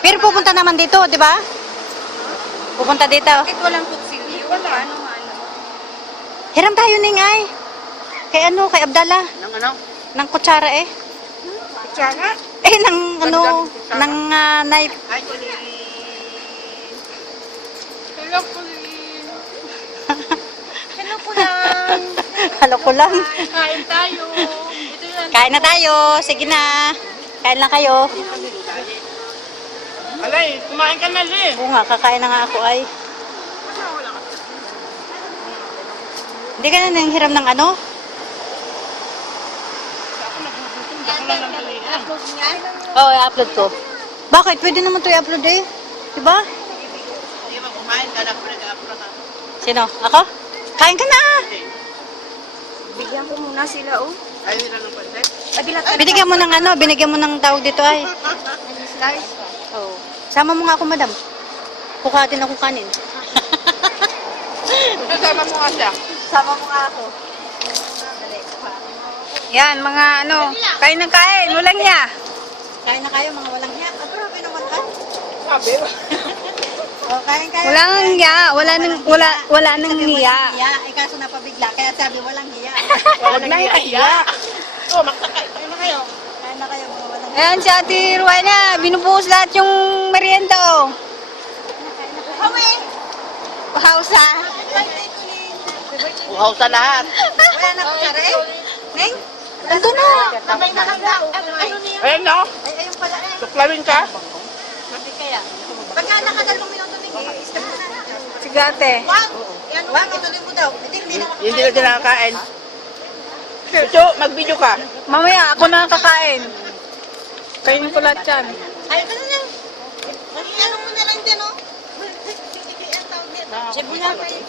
Pero pupunta naman dito, di ba? Pupunta dito. Bakit walang kutsilyo? Wala. Ano? Hiram tayo, Ning, ay. Kay Abdallah. Nang ano? Nang kutsara eh. Kutsara? Ng knife. Ay, tuloy. Hello, Pauline. Hello po lang. Halo ko lang. Kain tayo. Ito yan. Kain na tayo. Sige na. Kain lang kayo. Alay, kumain ka na rin. Oo nga, kakain na nga ako ay. Hindi ka na nang hiram ng ano? Oo, i-upload ko. Bakit? Pwede naman ito i-upload eh. Diba? Hindi mo kumain ka na ako nag-upload ako. Sino? Ako? Kain ka na! Bigyan ko muna sila, oh. Ayaw nila ng pansit. Binigyan mo ng ano? Binigyan mo ng tawag dito ay. Slice. Oo. Sama mo nga ako, madam. Kukatin ako kanin. Kasama mo nga siya. Sama mo nga ako. Yan, mga ano. Kain ng kain. Walang niya. Kain na kayo, mga walang hiya. Ah, grabe naman ka. Sabi. Oh, kain kayo. Walang niya. Wala nang niya. Hiya. Ay, kaso napabigla. Kaya sabi, walang hiya. Huwag na hiya. Oh, magtakay. Tayo na kayo. Kain na kayo, mga walang hiya. Ayan si Ate Ruana. Binubuhos lahat yung merienda, oh. Hawi! Hausa. Uhaw sa lahat. Wala na kutsara eh. Neng? Ando na. Sabay na handa. Ano niya? Ayun no? Ay, ayun pala eh. Tuklawin ka. Bakit kaya? Pagka nakadalong minuto, Neng, stop na na. Sige, ate. Wag! Yan, wag, ituloy mo daw. Hindi na Hindi na din nakakain. Chuchu, mag-video ka. Mamaya, ako na kakain. Kainin ko lahat yan. Ay, ano na? Ano mo na lang din, oh. Ang tawag din. Siya mo na kayo.